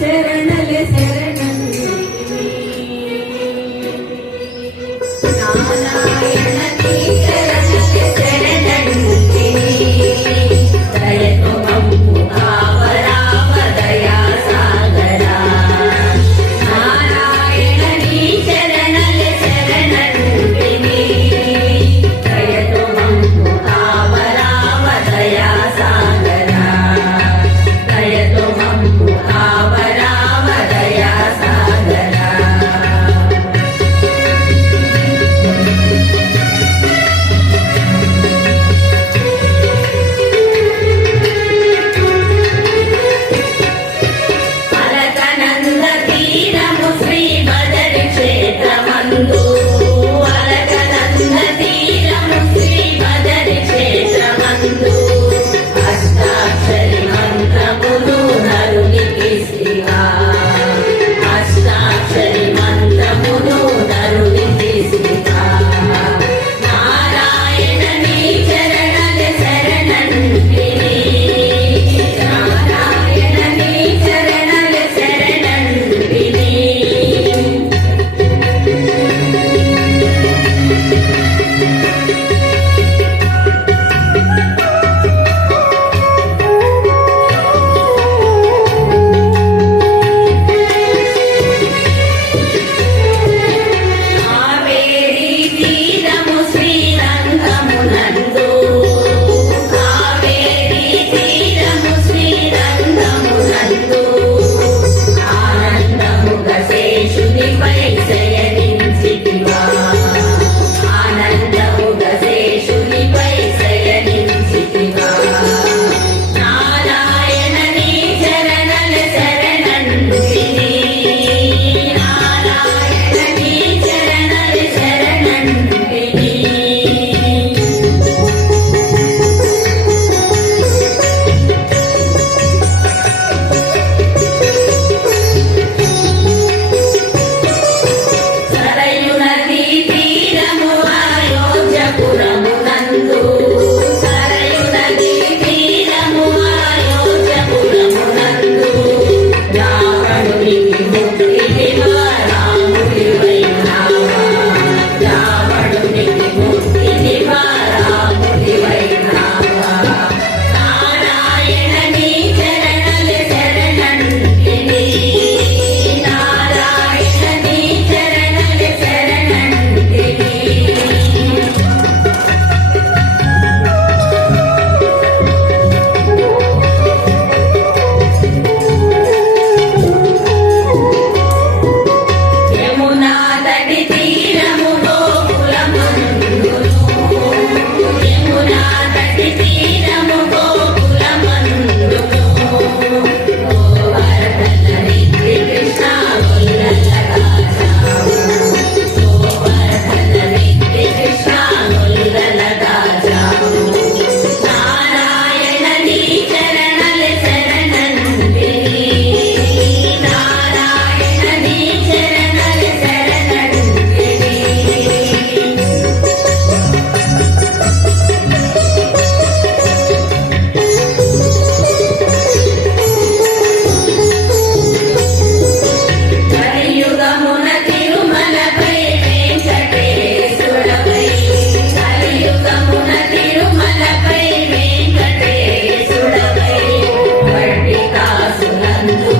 చరణల శరణం. నారాయణ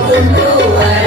คนด้วย